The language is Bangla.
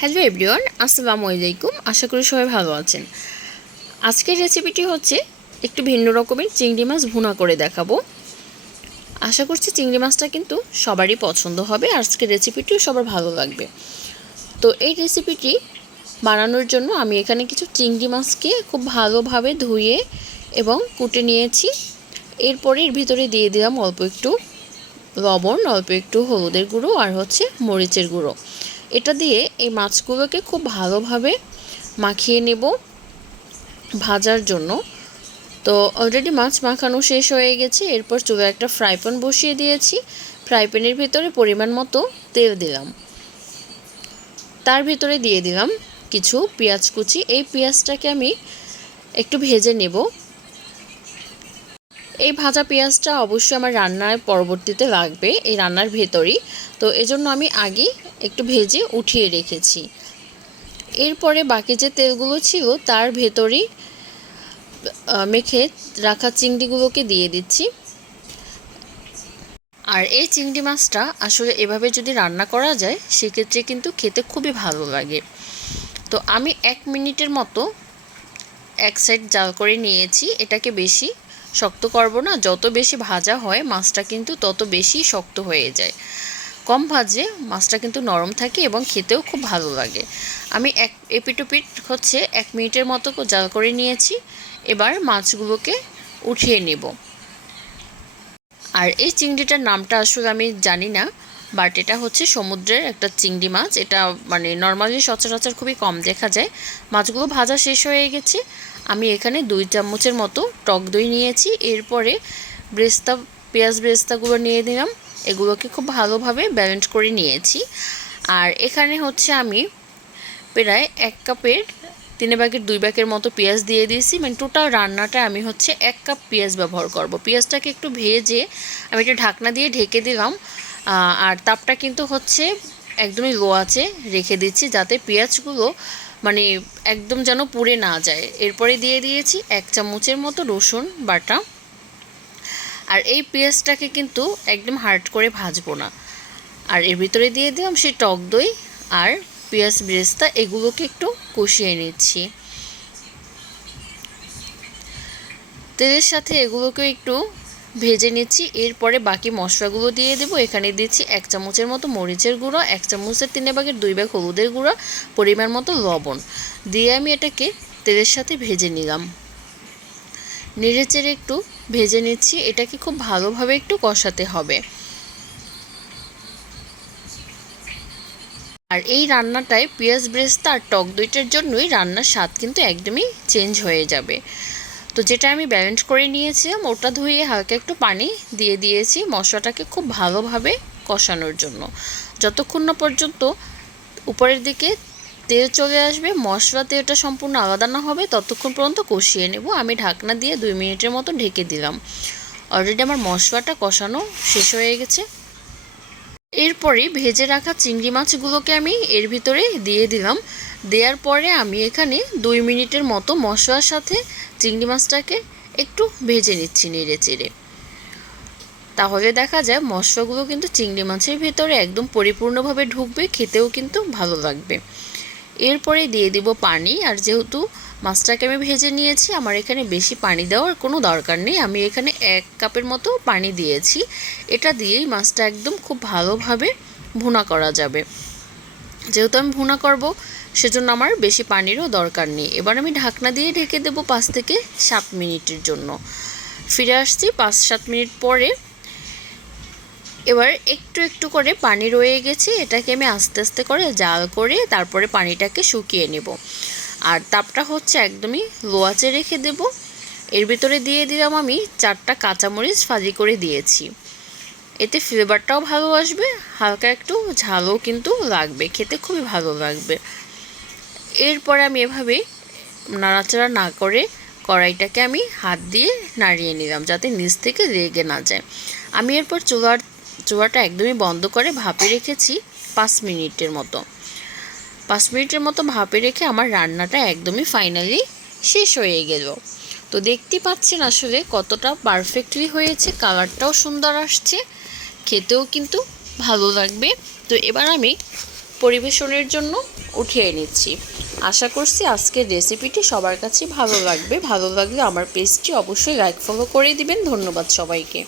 হ্যালো এভরিওয়ান, আসসালামু আলাইকুম। আশা করি সবাই ভালো আছেন। আজকের রেসিপিটি হচ্ছে একটু ভিন্ন রকমের চিংড়ি মাছ ভুনা করে দেখাবো। আশা করছি চিংড়ি মাছটা কিন্তু সবারই পছন্দ হবে। আজকের রেসিপিটিও সবার ভালো লাগবে। তো এই রেসিপিটি বানানোর জন্য আমি এখানে কিছু চিংড়ি মাছকে খুব ভালোভাবে ধুয়ে এবং কুটে নিয়েছি। এরপরে এর ভিতরে দিয়ে দিলাম অল্প একটু লবণ, অল্প একটু হলুদের গুঁড়ো আর হচ্ছে মরিচের গুঁড়ো। এটা দিয়ে এই মাছগুলোকে খুব ভালোভাবে মাখিয়ে নেব ভাজার জন্য। তো অলরেডি মাছ মাখানো শেষ হয়ে গেছে। এরপর চুলে একটা ফ্রাই প্যান বসিয়ে দিয়েছি। ফ্রাই প্যানের ভিতরে পরিমাণ মতো তেল দিলাম। তার ভিতরে দিয়ে দিলাম কিছু পেঁয়াজ কুচি। এই পেঁয়াজটাকে আমি একটু ভেজে নেব। এই ভাজা পেঁয়াজটা অবশ্যই আমার রান্নার পরবর্তীতে লাগবে, এই রান্নার ভেতরই। তো এজন্য আমি আগে একটু ভেজে উঠিয়ে রেখেছি। এরপরে বাকি যে তেলগুলো ছিল, তার ভেতরেই মেখে রাখা চিংড়িগুলোকে দিয়ে দিচ্ছি। আর এই চিংড়ি মাছটা আসলে এভাবে যদি রান্না করা যায়, সেক্ষেত্রে কিন্তু খেতে খুবই ভালো লাগে। তো আমি এক মিনিটের মতো এক সাইড জাল করে নিয়েছি, এটাকে বেশি শক্ত করব না, যত বেশি ভাজা হয় মাছটা কিন্তু তত বেশি শক্ত হয়ে যায়। কম ভাজে মাছটা কিন্তু নরম থাকে এবং খেতেও খুব ভালো লাগে। আমি এক এপিটোপিট হচ্ছে এক মিনিটের মতো জাল করে নিয়েছি। এবার মাছগুলোকে উঠিয়ে নেব। আর এই চিংড়িটার নামটা আসলে আমি জানি না। বাট এটা হচ্ছে সমুদ্রের একটা চিংড়ি মাছ। এটা মানে নর্মালি সচরাচর খুবই কম দেখা যায়। মাছগুলো ভাজা শেষ হয়ে গেছে। আমি এখানে দুই চামচের মতো টক দই নিয়েছি। এরপরে ব্রেস্তা, পেঁয়াজ ব্রেস্তাগুলো নিয়ে দিলাম এগুলোকে খুব ভালোভাবে ব্যালেন্স করে নিয়েছি। আর এখানে হচ্ছে আমি প্রায় এক কাপের, তিনে ভাগের দুই ব্যাগের মতো পেঁয়াজ দিয়ে দিয়েছি। মানে টোটাল রান্নাটা আমি হচ্ছে এক কাপ পেঁয়াজ ব্যবহার করব। পেঁয়াজটাকে একটু ভেজে আমি একটু ঢাকনা দিয়ে ঢেকে দিলাম। আর তাপটা কিন্তু হচ্ছে একদমই লো আছে, রেখে দিচ্ছি যাতে পেঁয়াজগুলো মানে একদম যেন পুড়ে না যায়। এরপরে দিয়ে দিয়েছি এক চামচের মতো রসুন বাটা। আর এই পেঁয়াজটাকে কিন্তু একদম হার্ড করে ভাজবো না। আর এর ভিতরে দিয়ে দিলাম সেই টক দই আর পেঁয়াজ ব্রেস্তা, এগুলোকে একটু কষিয়ে নিচ্ছি। তেলের সাথে এগুলোকে একটু ভেজে নিচ্ছি, এরপরে বাকি মশলাগুলো দিয়ে দেবো। এখানে দিচ্ছি এক চামচের মতো মরিচের গুঁড়ো, এক চামচের তিনে ভাগের দুই ভাগ হলুদের গুঁড়ো, পরিমাণ মতো লবণ। দিয়ে আমি এটাকে তেলের সাথে ভেজে নিলাম। নেড়ে চেড়ে একটু ভেজে নিচ্ছি, এটাকে খুব ভালোভাবে একটু কষাতে হবে। আর এই রান্নাটায় পেঁয়াজ, ব্রেস্তা আর টক দইটার জন্যই রান্নার স্বাদ কিন্তু একদমই চেঞ্জ হয়ে যাবে। তো যেটা আমি ব্যালেন্স করে নিয়েছিলাম, ওটা ধুয়ে হালকা একটু পানি দিয়ে দিয়েছি মশলাটাকে খুব ভালোভাবে কষানোর জন্য। যতক্ষণ না পর্যন্ত উপরের দিকে তেল চলে আসবে, মশলা তেলটা সম্পূর্ণ আলাদা না হবে, ততক্ষণ পর্যন্ত কষিয়ে নেব। আমি ঢাকনা দিয়ে দুই মিনিটের মতো ঢেকে দিলাম। অলরেডি আমার মশলাটা কষানো শেষ হয়ে গেছে। এরপরে ভেজে রাখা চিংড়ি মাছগুলোকে আমি এর ভিতরে দিয়ে দিলাম। দেওয়ার পরে আমি এখানে দুই মিনিটের মতো মশলার সাথে চিংড়ি মাছটাকে একটু ভেজে নিচ্ছি নেড়ে চেড়ে। তাহলে দেখা যায় মশলাগুলো কিন্তু চিংড়ি মাছের ভেতরে একদম পরিপূর্ণভাবে ঢুকবে, খেতেও কিন্তু ভালো লাগবে। এরপরে দিয়ে দিব পানি, আর যেহেতু মাছটাকে আমি ভেজে নিয়েছি, আমার এখানে বেশি পানি দেওয়ার কোনো দরকার নেই। আমি এখানে এক কাপের মতো পানি দিয়েছি। এটা দিয়েই মাছটা একদম খুব ভালোভাবে ভুনা করা যাবে। যেহেতু আমি ভুনা করব সেজন্য আমার বেশি পানিরও দরকার নেই। এবার আমি ঢাকনা দিয়ে ঢেকে দেবো পাঁচ থেকে সাত মিনিটের জন্য। ফিরে আসছি পাঁচ সাত মিনিট পরে। এবার একটু একটু করে পানি রয়ে গেছে, এটাকে আমি আস্তে আস্তে করে জাল করে তারপরে পানিটাকে শুকিয়ে নেব। আর তাপটা হচ্ছে একদমই লো আঁচে রেখে দেব। এর ভিতরে দিয়ে দিলাম আমি চারটা কাঁচামরিচ ফাজি করে দিয়েছি। এতে ফ্লেভারটাও ভালো আসবে, হালকা একটু ঝালও কিন্তু লাগবে, খেতে খুবই ভালো লাগবে। এরপরে আমি এভাবে নাড়াচাড়া না করে কড়াইটাকে আমি হাত দিয়ে নাড়িয়ে নিলাম, যাতে নিচ থেকে লেগে না যায়। আমি এরপর চুলার, চুলাটা একদমই বন্ধ করে ভাপে রেখেছি পাঁচ মিনিটের মতো। পাঁচ মিনিটের মতো ভাপে রেখে আমার রান্নাটা একদমই ফাইনালি শেষ হয়ে গেল। তো দেখতেই পাচ্ছেন আসলে কতটা পারফেক্টলি হয়েছে কালারটাও সুন্দর আসছে, খেতেও কিন্তু ভালো লাগবে। তো এবার আমি পরিবেশনের জন্য উঠিয়ে নিচ্ছি। আশা করছি আজকের রেসিপিটি সবার কাছে ভালো লাগবে। ভালো লাগলে আমার পেজটি অবশ্যই লাইক ফলো করে দিবেন। ধন্যবাদ সবাইকে।